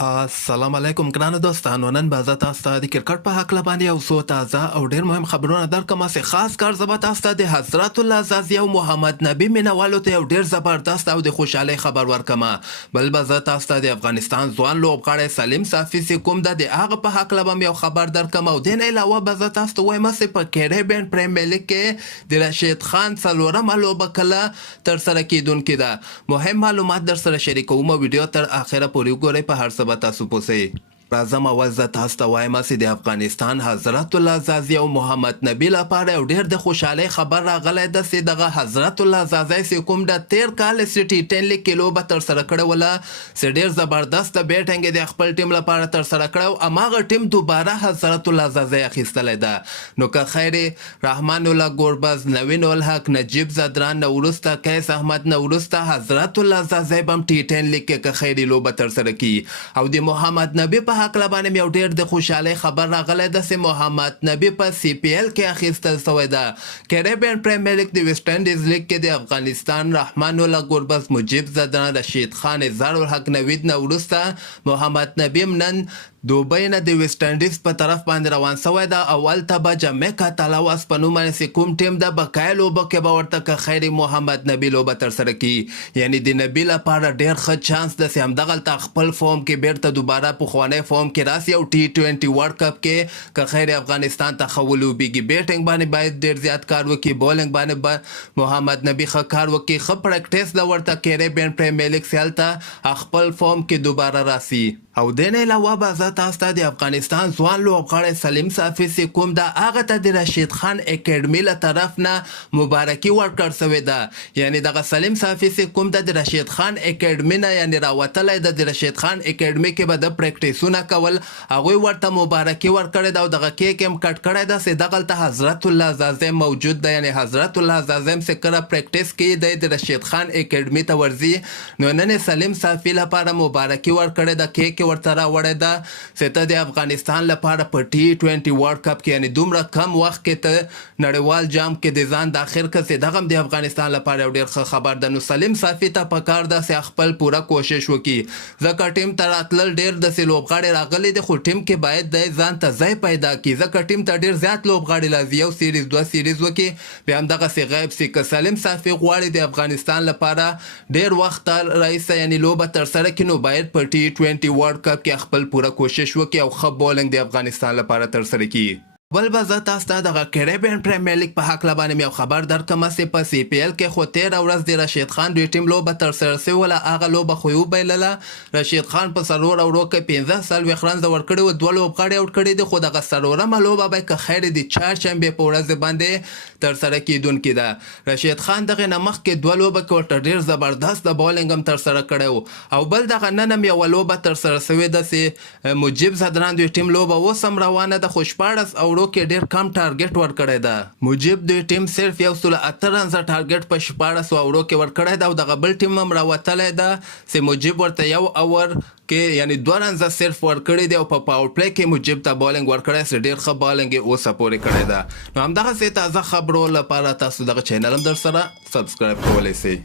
السلام علیکم ګرانو دوستانو. نن به زه تاسو ته د کرکټ په هکله باندې یو څو تازه او ډېر مهم خبرونه درکړم. هسې خاص کار زه به تاسو ته د حضرت الله زازي او محمد نبي مینوالو ته یو ډېر زبردست او د خوشحالۍ خبر ورکړم. بل به زه تاسو ته د افغانستان ځوان لوبغاړی سلیم صافي چې کوم ده د هغه په هکله به م یو خبر درکړم. او دې نه علاوه به زه تاسو ته وایم هسې په کیریبین پریمیر لیګ کې د رشید خان څلورمه لوبه کله ترسره کیدونکې ده. مهم معلومات در سره شریکوم. ویډیو تر اخره پورې وګورئ. په هر څه به تاسو پوه سئ. راځم اول زه تاسو ته وایم چې د افغانستان حضرت الله زازي او محمد نبي لپاره یو ډېر د خوشحالۍ خبر راغلی ده چې دغه حضرت الله زازي چې کوم د تیر کال سټي 10 لیګ کې لوبه ترسره کړې وله چې ډېر زبردسته بیټینګ یې د خپل ټیم لپاره ترسره کړی او هماغه ټیم دوباره حضرت الله زازي اخیستلی ده. نو که خیر رحمان الله ګوربز، نوین الحق، نجیب زدران نه وروسته قیس احمد نه وروسته حضرت الله زازي به هم ټي 10 لیګ کې که خیر لوبه ترسره کړي. او د محمد نبي په هکله باندې یو ډېر د خوشحالۍ خبر راغلی ده چې محمد نبي په سی پی ایل کې اخیستل شوی ده. کیریبین پریمیر لیګ د ویسټ انډیز لیګ کې د افغانستان رحمان الله ګوربز، مجیب زدران، رشید خان، اظهار الحق نوید نه وروسته محمد نبي هم نن دوبۍ نه د ویسټ انډیز په طرف باندې روان شوی ده. اول ته به جمیکا تلاواس په نوم باندې چې کوم ټیم ده بقایه لوبه کې به ورته که خیر محمد نبي لوبه ترسره کړي. یعنی د نبي لپاره ډېر ښه چانس ده چې همدغلته خپل فورم کې بیرته دوباره پخوانی فورم کې راسي او T20 ورلډ کپ کې که خیر افغانستان ته ښه ولوبېږي. بیټینګ باندې باید ډېر زیات کار وکړي، بولینګ باندې به محمد نبي ښه کار وکړي، ښه پریکټیس ده ورته کیریبین پریمیر لیګ چې هلته خپل فورم کې دوباره راسي. او دې نه علاوه به زه تاسو ته د افغانستان ځوان لوبغاړی سلیم صافي چې کوم ده هغه ته د رشید خان اکیډمي له طرف نه مبارکي ورکړل شوې ده. یعنی دغه سلیم صافي چې کوم ده د رشید خان اکیډمي نه یعنی راوتلی ده. د رشید خان اکیډمي کې به د پریکټیسونه کول، هغوی ورته مبارکي ورکړې ده او دغه کیک هم کټ کړی ده چې دغلته حضرت الله زازي موجود ده. یعنی حضرت الله زازي هم چې کله پریکټیس کوي دی د رشید خان اکیډمي ته ورځي. نو نن یې سلیم صافي لپاره مبارکي ورکړې ده، کیک ورته راوړی ده چې ته د افغانستان لپاره په T20 ورلډ کپ کې یعنی دومره کم وخت کې ته نړیوال جام کې د ځان داخل کړ چې دغه هم د افغانستان لپاره یو ډېر ښه خبر ده. نو سلیم صافي ته پکار ده چې خپل پوره کوشش وکړي، ځکه ټیم ته راتلل ډېر داسې لوبغاړي راغلي دي خو ټیم کې باید دی ځان ته ځای پیدا کړي، ځکه ټیم ته ډېر زیات لوبغاړي لازم یو سیریز دوه سیریز وکړي بیا همدغسې غیب سي. که سلیم صافي غواړي د افغانستان لپاره ډېر وخت راهیسه یعنی لوبه ترسره کړي نو باید په T20 ورلډ کپ کې خپل پوره کوشش وکړي او ښه بولینګ د افغانستان لپاره ترسره کړي. بل به زه تاسو ته دغه کیریبین پریمیر لیګ په هکله باندې یو خبر درکړم چې په سی پی ایل کې خو تېره ورځ د رشید خان دوی ټیم لوبه ترسره شوې وله. هغه لوبه خو یې وبایلله. رشید خان په څلور اوورو کې 15 رنزه ورکړي وو، دوه لوبغاړي اوټ کړي دي، خو دغه څلورمه لوبه به که خیر د چهارشنبې په ورځ باندې ترسره کیدونکې ده. رشید خان دغې نه مخکې دوه لوبه کې ورته ډېر زبردست د بولینګ هم ترسره کړی و. او بل دغه نن هم یوه لوبه ترسره شوې ده چې مجیب زدران دوی ټیم لوبه اوس هم روانه ده خو 14 اوورو کې ډېر کم ټارګټ ورکړی ده. مجیب دوی ټیم صرف 108 رنزه ټارګټ په 14 اوورو کې ورکړی ده او دغه بل ټیم هم راوتلی ده چې مجیب ورته یو اور کې یعنی 2 رنزه صرف ورکړي دي او په پاور پلی کې مجیب ته بالینګ ورکړی چې ډېر ښه بالینګ یې اوسه پورې کړی ده. نو همدغسې تازه خبرو لپاره تاسو دغه چینل هم در سره سبسکرایب کولی سئ.